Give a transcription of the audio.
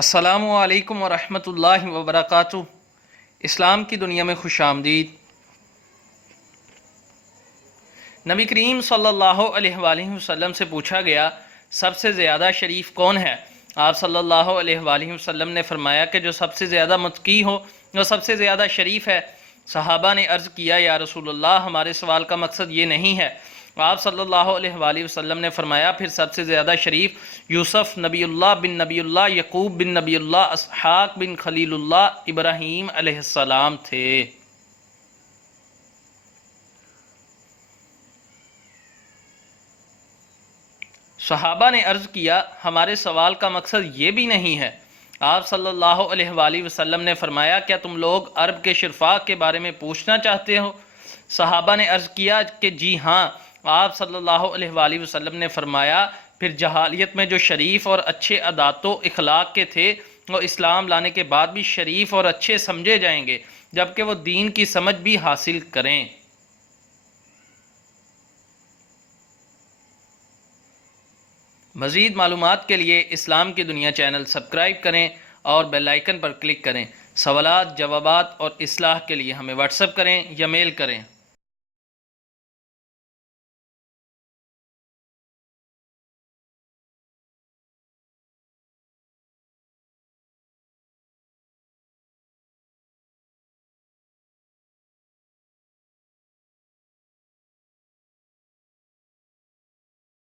السلام علیکم ورحمۃ اللہ وبرکاتہ۔ اسلام کی دنیا میں خوش آمدید۔ نبی کریم صلی اللہ علیہ وآلہ وسلم سے پوچھا گیا سب سے زیادہ شریف کون ہے؟ آپ صلی اللہ علیہ وآلہ وسلم نے فرمایا کہ جو سب سے زیادہ متقی ہو وہ سب سے زیادہ شریف ہے۔ صحابہ نے عرض کیا یا رسول اللہ ہمارے سوال کا مقصد یہ نہیں ہے۔ آپ صلی اللہ علیہ وآلہ وسلم نے فرمایا پھر سب سے زیادہ شریف یوسف نبی اللہ بن نبی اللہ، یعقوب بن نبی اللہ، اسحاق بن خلیل اللہ، ابراہیم علیہ السلام تھے۔ صحابہ نے عرض کیا ہمارے سوال کا مقصد یہ بھی نہیں ہے۔ آپ صلی اللہ علیہ وآلہ وسلم نے فرمایا کیا تم لوگ عرب کے شرفاء کے بارے میں پوچھنا چاہتے ہو؟ صحابہ نے عرض کیا کہ جی ہاں۔ آپ صلی اللہ علیہ وآلہ وسلم نے فرمایا پھر جاہلیت میں جو شریف اور اچھے عادات و اخلاق کے تھے وہ اسلام لانے کے بعد بھی شریف اور اچھے سمجھے جائیں گے جبکہ وہ دین کی سمجھ بھی حاصل کریں۔ مزید معلومات کے لیے اسلام کی دنیا چینل سبسکرائب کریں اور بیل آئیکن پر کلک کریں۔ سوالات، جوابات اور اصلاح کے لیے ہمیں واٹس ایپ کریں یا میل کریں۔